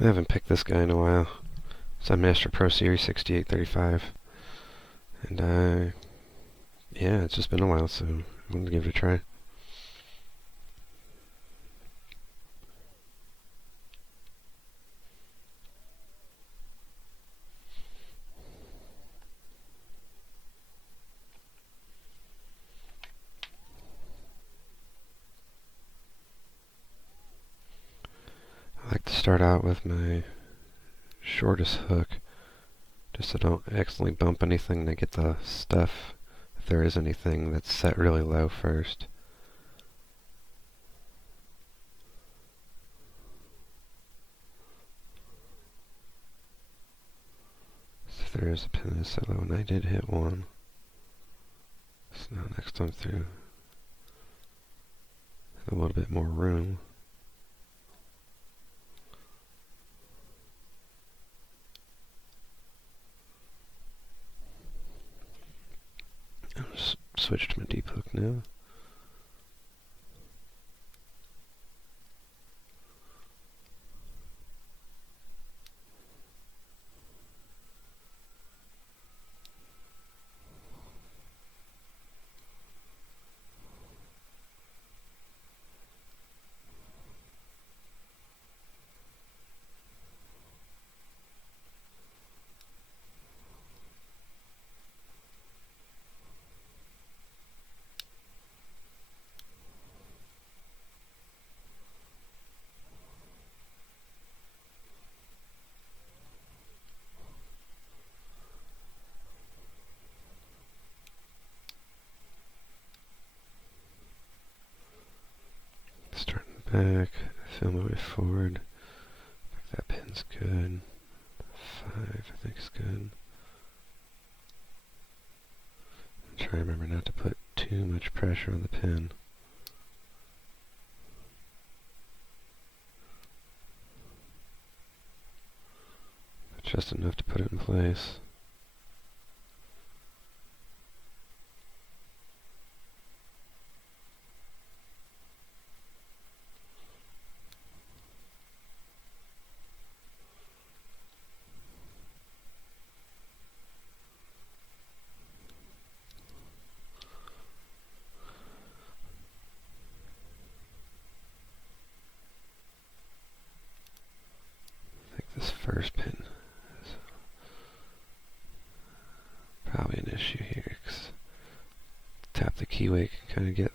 I haven't picked this guy in a while. It's on Master Pro Series 6835. And yeah, it's just been a while, so I'm going to give it a try. I like to start out with my shortest hook, just so I don't accidentally bump anything to get the stuff, if there is anything, that's set really low first. So if there is a pin that's set low, and I did hit one. So now next time through, a little bit more room. I'll just switch to my deep hook now. Starting back, feel my way forward. I think that pin's good. 5, I think is good. Try and remember not to put too much pressure on the pin. But just enough to put it in place. This first pin is probably an issue here, because tap the keyway can kind of get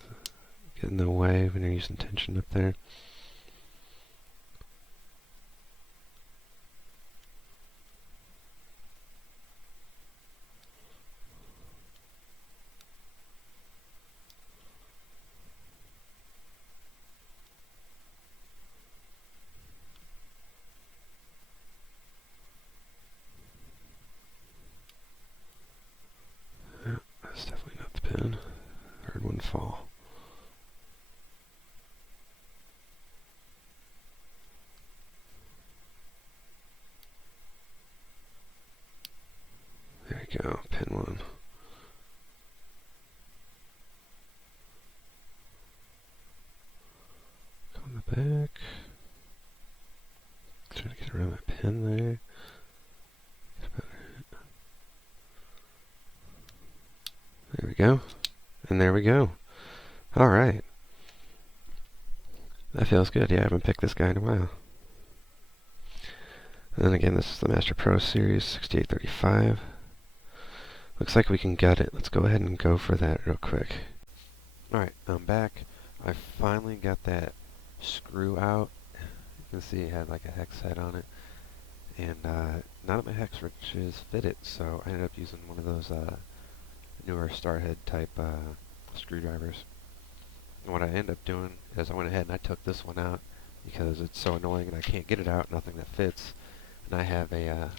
in the way when you're using tension up there. That's definitely not the pin. Heard one fall. There you go, pin 1. Go in the back. Try to get around that pin there. There we go. And there we go. Alright. That feels good. Yeah, I haven't picked this guy in a while. And then again, this is the Master Pro Series 6835. Looks like we can gut it. Let's go ahead and go for that real quick. Alright, I'm back. I finally got that screw out. You can see it had like a hex head on it. And none of my hex wrenches fit it, so I ended up using one of those newer Starhead type screwdrivers. And what I ended up doing is I went ahead and I took this one out because it's so annoying and I can't get it out, nothing that fits. And I have a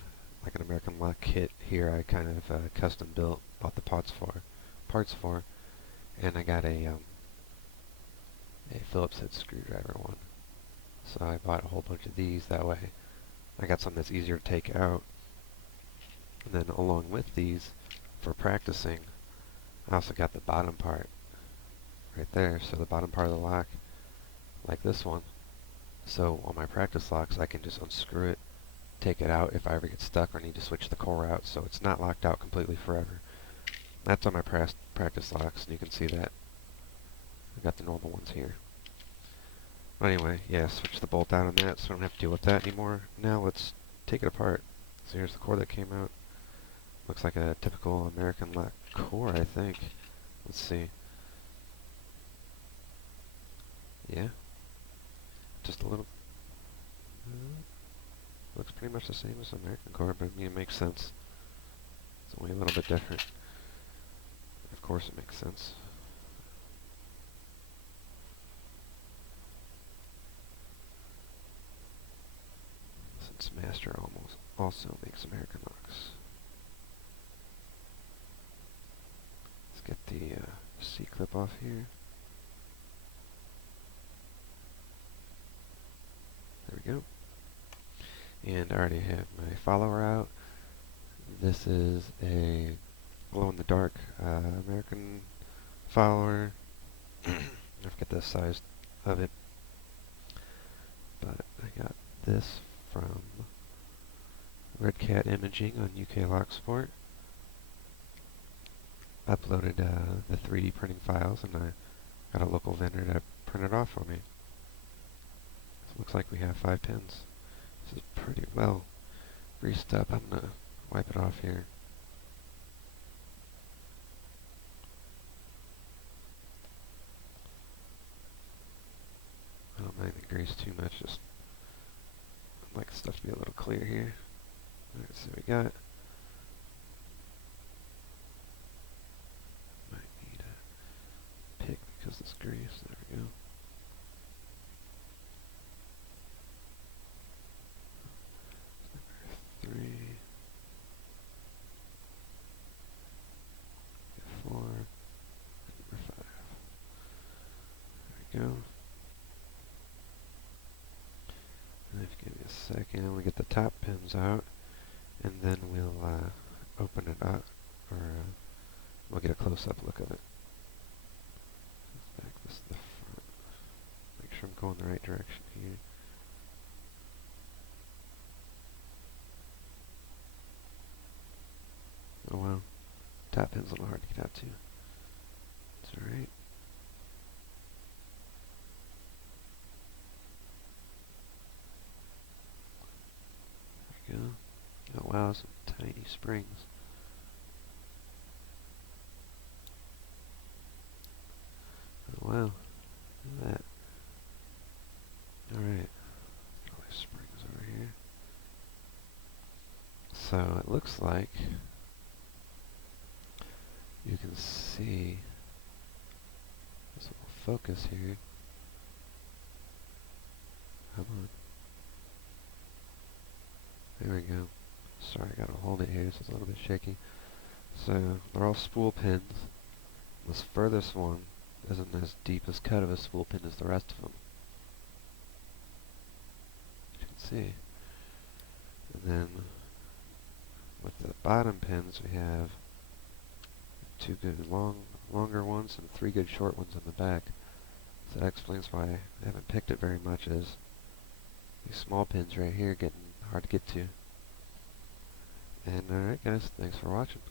like an American Lock kit here I kind of custom built, bought the parts for, and I got a Phillips head screwdriver one. So I bought a whole bunch of these, that way I got something that's easier to take out. And then along with these, for practicing, I also got the bottom part right there. So the bottom part of the lock, like this one, So on my practice locks, I can just unscrew it, take it out if I ever get stuck or need to switch the core out, so it's not locked out completely forever. That's on my practice locks, and you can see that I've got the normal ones here. But anyway, yeah, switch the bolt out on that so I don't have to deal with that anymore. Now let's take it apart. So here's the core that came out. Looks like a typical American lock core, I think. Let's see. Yeah, just a little... looks pretty much the same as the American core, but I mean, it makes sense. It's only a little bit different. Of course it makes sense. Since Master almost also makes American locks. Let's get the C-clip off here. There we go. And I already have my follower out. This is a glow-in-the-dark American follower. I forget the size of it, but I got this from Red Cat Imaging on UK Lock Support. Uploaded the 3D printing files, and I got a local vendor to print it off for me. So it looks like we have 5 pins. This is pretty well greased up. I'm going to wipe it off here. I don't mind the grease too much, just I'd like the stuff to be a little clear here. Alright, so we got... might need a pick because it's grease. There we go. Number 3. 4. Number 5. There we go. And if you give me a second, we'll get the top pins out, and then we'll open it up, or we'll get a close-up look of it. Back this to the front. Make sure I'm going the right direction here. Oh wow, top pin's a little hard to get out to. It's alright. There we go. Oh wow, some tiny springs. Oh wow, look at that. Alright, all these springs over here. So it looks like you can see this little focus here. Come on. There we go. Sorry, I gotta hold it here, so it's a little bit shaky. So, they're all spool pins. This furthest one isn't as deep as cut of a spool pin as the rest of them. As you can see. And then, with the bottom pins, we have 2 good longer ones and 3 good short ones in the back. So that explains why I haven't picked it very much, is these small pins right here getting hard to get to. And alright guys, thanks for watching.